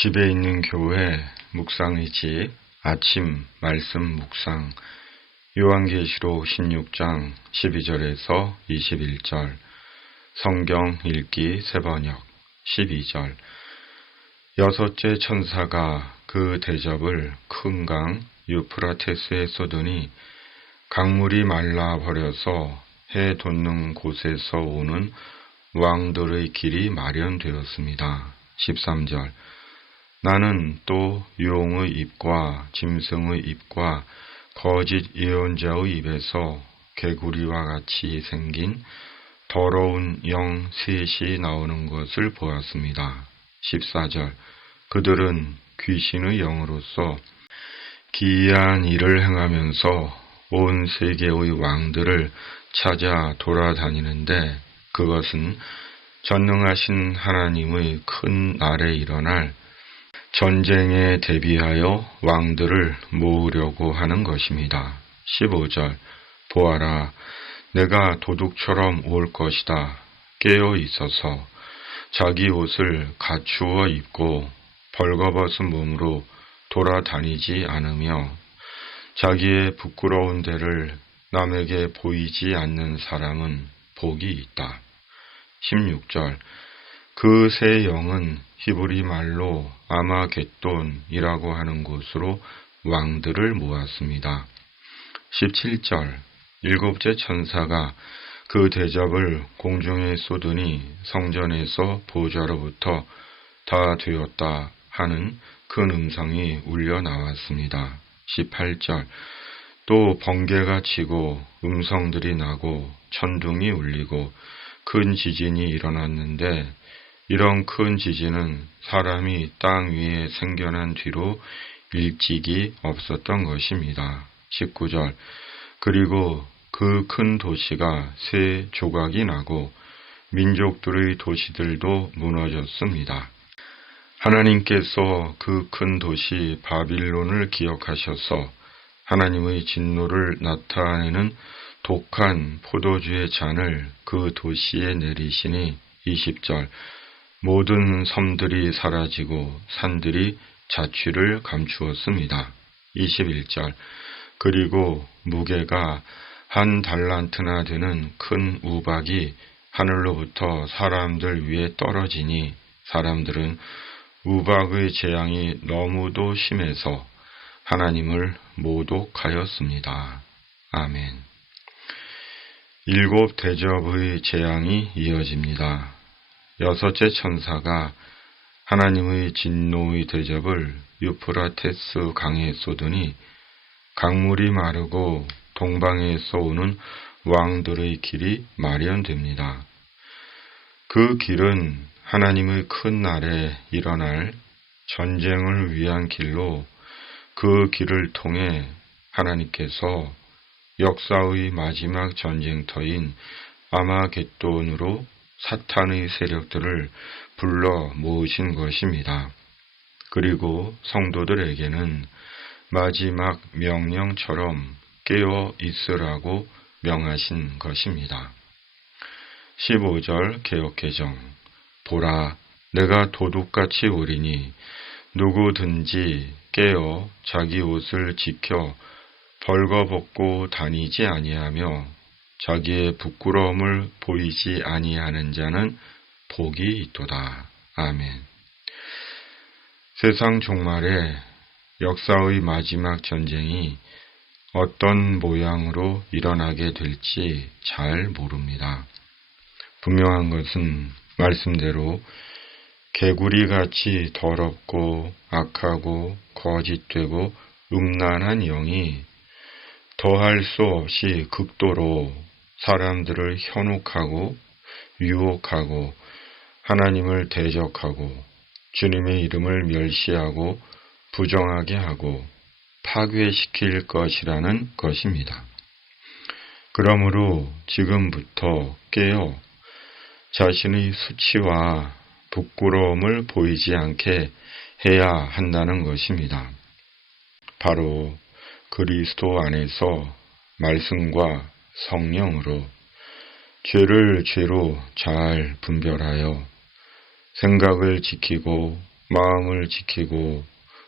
집에 있는 교회 묵상의 집 아침 말씀 묵상 요한계시록 16장 12절에서 21절 성경 읽기 새번역 12절 여섯째 천사가 그 대접을 큰 강 유프라테스에 쏟으니 강물이 말라버려서 해 돋는 곳에서 오는 왕들의 길이 마련되었습니다. 13절 나는 또 용의 입과 짐승의 입과 거짓 예언자의 입에서 개구리와 같이 생긴 더러운 영 셋이 나오는 것을 보았습니다. 14절 그들은 귀신의 영으로서 기이한 일을 행하면서 온 세계의 왕들을 찾아 돌아다니는데 그것은 전능하신 하나님의 큰 날에 일어날 전쟁에 대비하여 왕들을 모으려고 하는 것입니다. 15절 보아라 내가 도둑처럼 올 것이다. 깨어 있어서 자기 옷을 갖추어 입고 벌거벗은 몸으로 돌아다니지 않으며 자기의 부끄러운 데를 남에게 보이지 않는 사람은 복이 있다. 16절 그 새 영은 히브리 말로 아마겟돈이라고 하는 곳으로 왕들을 모았습니다. 17절 일곱째 천사가 그 대접을 공중에 쏟으니 성전에서 보좌로부터 다 되었다 하는 큰 음성이 울려 나왔습니다. 18절 또 번개가 치고 음성들이 나고 천둥이 울리고 큰 지진이 일어났는데 이런 큰 지진은 사람이 땅 위에 생겨난 뒤로 일찍이 없었던 것입니다. 19절 그리고 그 큰 도시가 세 조각이 나고 민족들의 도시들도 무너졌습니다. 하나님께서 그 큰 도시 바빌론을 기억하셔서 하나님의 진노를 나타내는 독한 포도주의 잔을 그 도시에 내리시니 20절 모든 섬들이 사라지고 산들이 자취를 감추었습니다. 21절 그리고 무게가 한 달란트나 되는 큰 우박이 하늘로부터 사람들 위에 떨어지니 사람들은 우박의 재앙이 너무도 심해서 하나님을 모독하였습니다. 아멘. 일곱 대접의 재앙이 이어집니다. 여섯째 천사가 하나님의 진노의 대접을 유프라테스 강에 쏟으니 강물이 마르고 동방에서 오는 왕들의 길이 마련됩니다. 그 길은 하나님의 큰 날에 일어날 전쟁을 위한 길로 그 길을 통해 하나님께서 역사의 마지막 전쟁터인 아마겟돈으로 사탄의 세력들을 불러 모으신 것입니다. 그리고 성도들에게는 마지막 명령처럼 깨어 있으라고 명하신 것입니다. 15절 개역개정 보라 내가 도둑같이 오리니 누구든지 깨어 자기 옷을 지켜 벌거벗고 다니지 아니하며 자기의 부끄러움을 보이지 아니하는 자는 복이 있도다. 아멘. 세상 종말에 역사의 마지막 전쟁이 어떤 모양으로 일어나게 될지 잘 모릅니다. 분명한 것은 말씀대로 개구리같이 더럽고 악하고 거짓되고 음란한 영이 더할 수 없이 극도로 사람들을 현혹하고 유혹하고 하나님을 대적하고 주님의 이름을 멸시하고 부정하게 하고 파괴시킬 것이라는 것입니다. 그러므로 지금부터 깨어 자신의 수치와 부끄러움을 보이지 않게 해야 한다는 것입니다. 바로 그리스도 안에서 말씀과 성령으로 죄를 죄로 잘 분별하여 생각을 지키고 마음을 지키고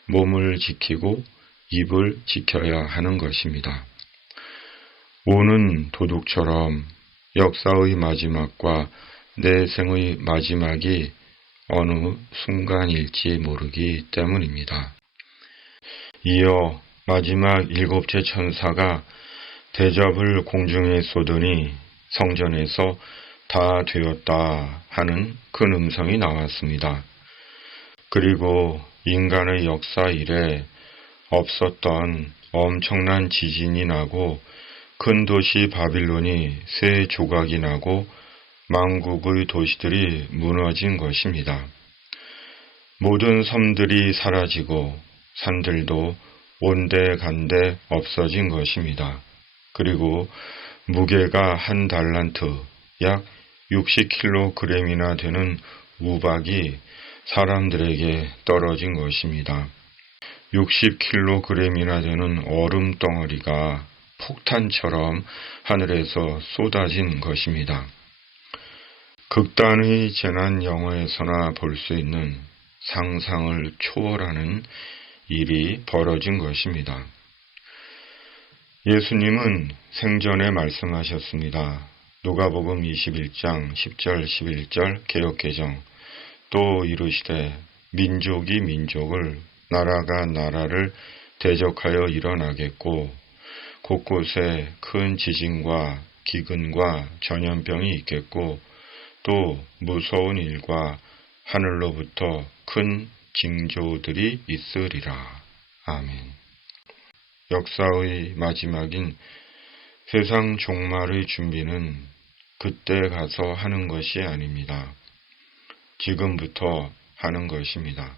몸을 지키고 입을 지켜야 하는 것입니다. 오는 도둑처럼 역사의 마지막과 내 생의 마지막이 어느 순간일지 모르기 때문입니다. 이어 마지막 일곱째 천사가 대접을 공중에 쏟으니 성전에서 다 되었다 하는 큰 음성이 나왔습니다. 그리고 인간의 역사 이래 없었던 엄청난 지진이 나고 큰 도시 바빌론이 세 조각이 나고 만국의 도시들이 무너진 것입니다. 모든 섬들이 사라지고 산들도 온데간데 없어진 것입니다. 그리고 무게가 한 달란트, 약 60kg이나 되는 우박이 사람들에게 떨어진 것입니다. 60kg이나 되는 얼음 덩어리가 폭탄처럼 하늘에서 쏟아진 것입니다. 극단의 재난 영화에서나 볼 수 있는 상상을 초월하는 일이 벌어진 것입니다. 예수님은 생전에 말씀하셨습니다. 누가복음 21장 10절 11절 개역개정 또 이르시되 민족이 민족을 나라가 나라를 대적하여 일어나겠고 곳곳에 큰 지진과 기근과 전염병이 있겠고 또 무서운 일과 하늘로부터 큰 징조들이 있으리라. 아멘. 역사의 마지막인 세상 종말의 준비는 그때 가서 하는 것이 아닙니다. 지금부터 하는 것입니다.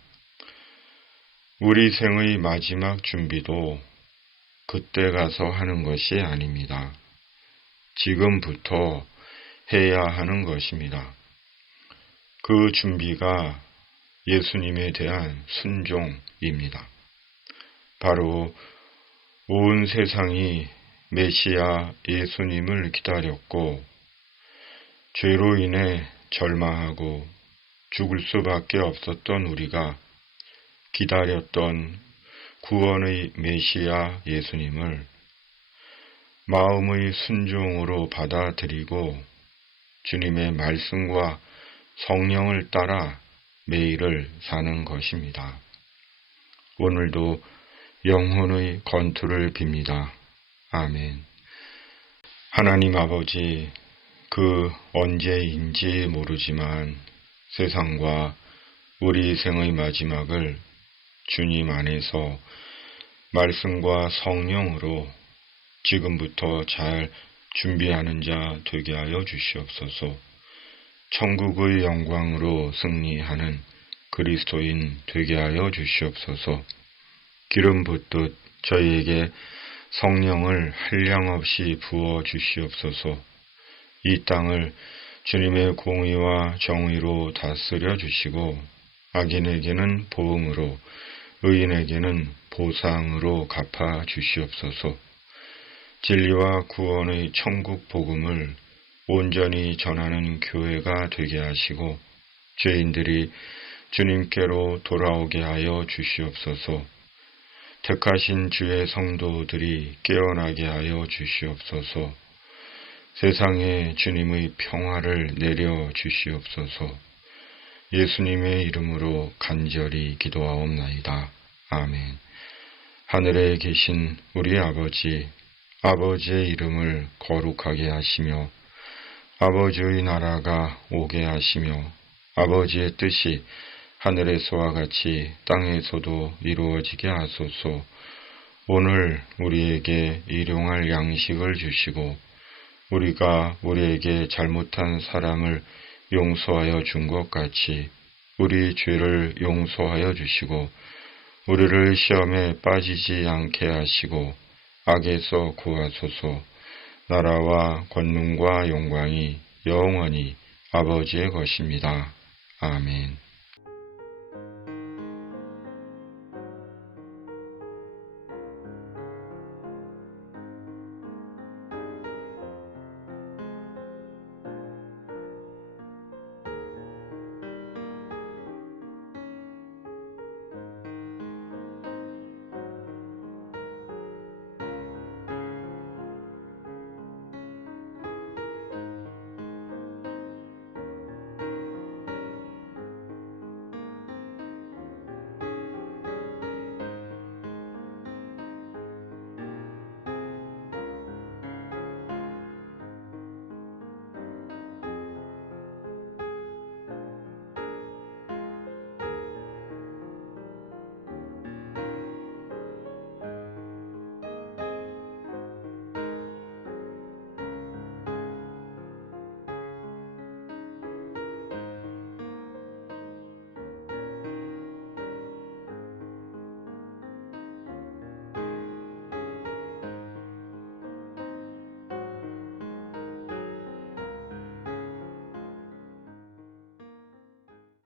우리 생의 마지막 준비도 그때 가서 하는 것이 아닙니다. 지금부터 해야 하는 것입니다. 그 준비가 예수님에 대한 순종입니다. 바로 온 세상이 메시아 예수님을 기다렸고 죄로 인해 절망하고 죽을 수밖에 없었던 우리가 기다렸던 구원의 메시아 예수님을 마음의 순종으로 받아들이고 주님의 말씀과 성령을 따라 매일을 사는 것입니다. 오늘도 영혼의 건투를 빕니다. 아멘. 하나님 아버지, 그 언제인지 모르지만 세상과 우리 생의 마지막을 주님 안에서 말씀과 성령으로 지금부터 잘 준비하는 자 되게 하여 주시옵소서. 천국의 영광으로 승리하는 그리스도인 되게 하여 주시옵소서. 기름 붓듯 저희에게 성령을 한량없이 부어 주시옵소서. 이 땅을 주님의 공의와 정의로 다스려 주시고 악인에게는 보응으로 의인에게는 보상으로 갚아 주시옵소서. 진리와 구원의 천국 복음을 온전히 전하는 교회가 되게 하시고 죄인들이 주님께로 돌아오게 하여 주시옵소서. 택하신 주의 성도들이 깨어나게 하여 주시옵소서. 세상에 주님의 평화를 내려 주시옵소서. 예수님의 이름으로 간절히 기도하옵나이다. 아멘. 하늘에 계신 우리 아버지, 아버지의 이름을 거룩하게 하시며 아버지의 나라가 오게 하시며 아버지의 뜻이 하늘에서와 같이 땅에서도 이루어지게 하소서. 오늘 우리에게 일용할 양식을 주시고 우리가 우리에게 잘못한 사람을 용서하여 준 것 같이 우리 죄를 용서하여 주시고 우리를 시험에 빠지지 않게 하시고 악에서 구하소서. 나라와 권능과 영광이 영원히 아버지의 것입니다. 아멘.